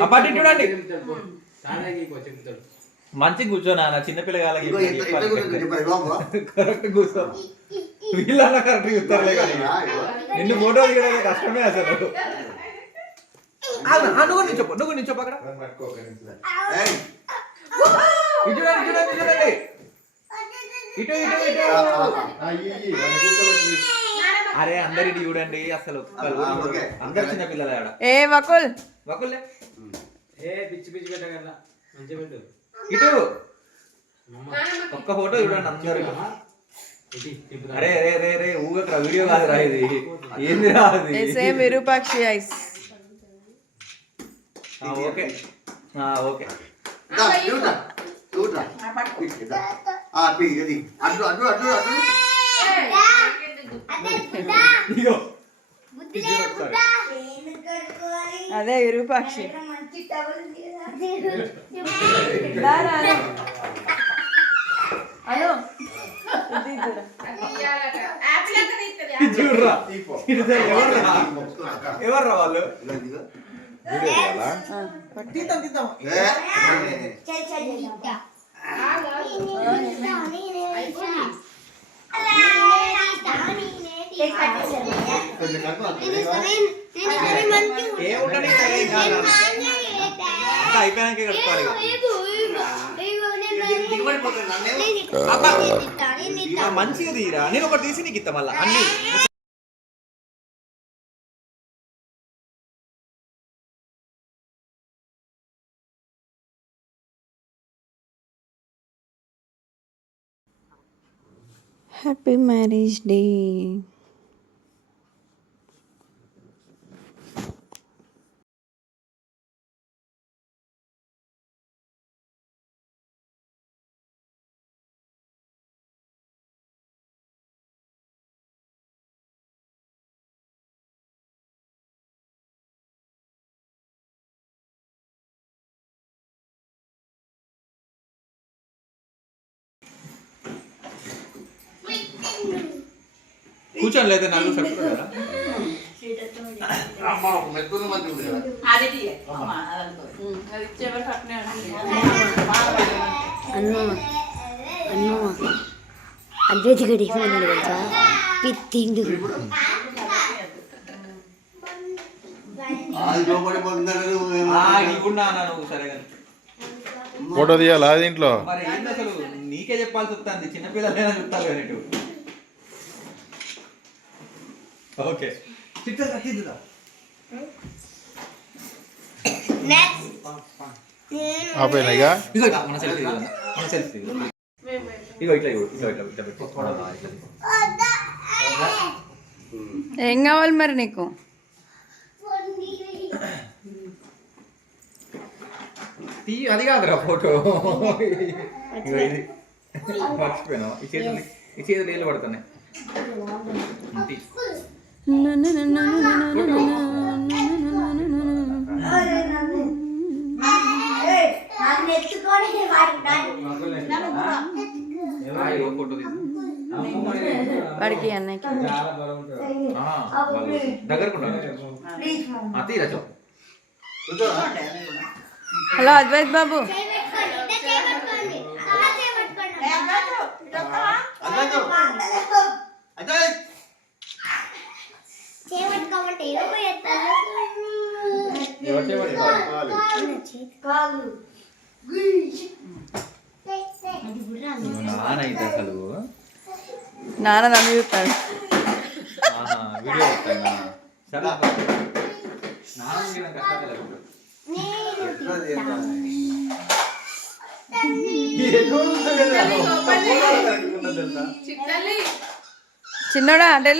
అప్పటి చూడండి మంచి కూర్చో నాన్న చిన్నపిల్లగాలకి కరెక్ట్ కూర్చో వీళ్ళన్నా కరెక్ట్ చూస్తారులే కానీ నిన్ను ఫోటో దిగడానికి కష్టమే అసలు నువ్వు నించోపు అక్కడ చూడండి చూడండి ఇటు ఇటు ఇటు అరే అందరి చూడండి అసలు అందరు చిన్న పిల్లలు ఆడ ఏ వకుల్ వకుల్ ఏ పిచ్చి పిచ్చి పెట్టగల మంచి పెట్టు ఇటు ఒక్క ఫోటో చూడండి అందరు అరే రే రే రే ఊగక వీడియో కాదు రా ఇది ఏంది రా అది same Virupakshi ice okay okay అదే విరూపాక్షి ఎవర్రా వాళ్ళు అయిపోయాక కట్టుకోవాలి మంచిగా తీరా నేను ఒకటి తీసి నీకు ఇస్తా మళ్ళా అన్ని హ్యాపీ మ్యారేజ్ డే కూర్చొని లేదా నలుగురు సరిపోతారా అద్వైత గడి ఫోన్ తెలుసా పిత్తిండు ఫోటో తీయాలా దీంట్లో మరి ఏంటి అసలు నీకే చెప్పాల్సి వస్తుంది చిన్నపిల్లలైనా చెప్తారు కానీ ఓకే ఆపేనాయిగా మన సెల్ఫీ మన సెల్ఫీ ఇగో ఇట్లా ఏం కావాలి మరి నీకు అది కాదురా ఫోటో ఇది మర్చిపోయినా ఈ చేతులు నీళ్ళు పడుతున్నాయి వాడికి అన్నయ్యకి దగ్గరకు హలో అద్వైత్ బాబు నానైతే అసలు నాన్న నన్ను చూస్తాడు వీడియో చెప్తాను సరే చిన్నోడా అంటే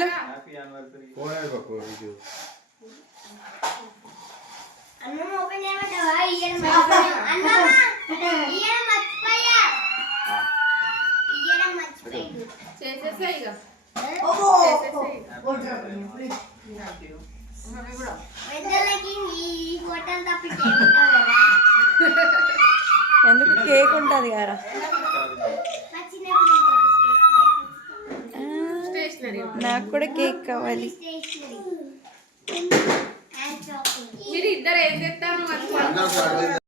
ఎందుకు కేక్ ఉంటుంది కదా నాకు కూడా కేక్ కావాలి. ఇద్దరు ఏం చేస్తాను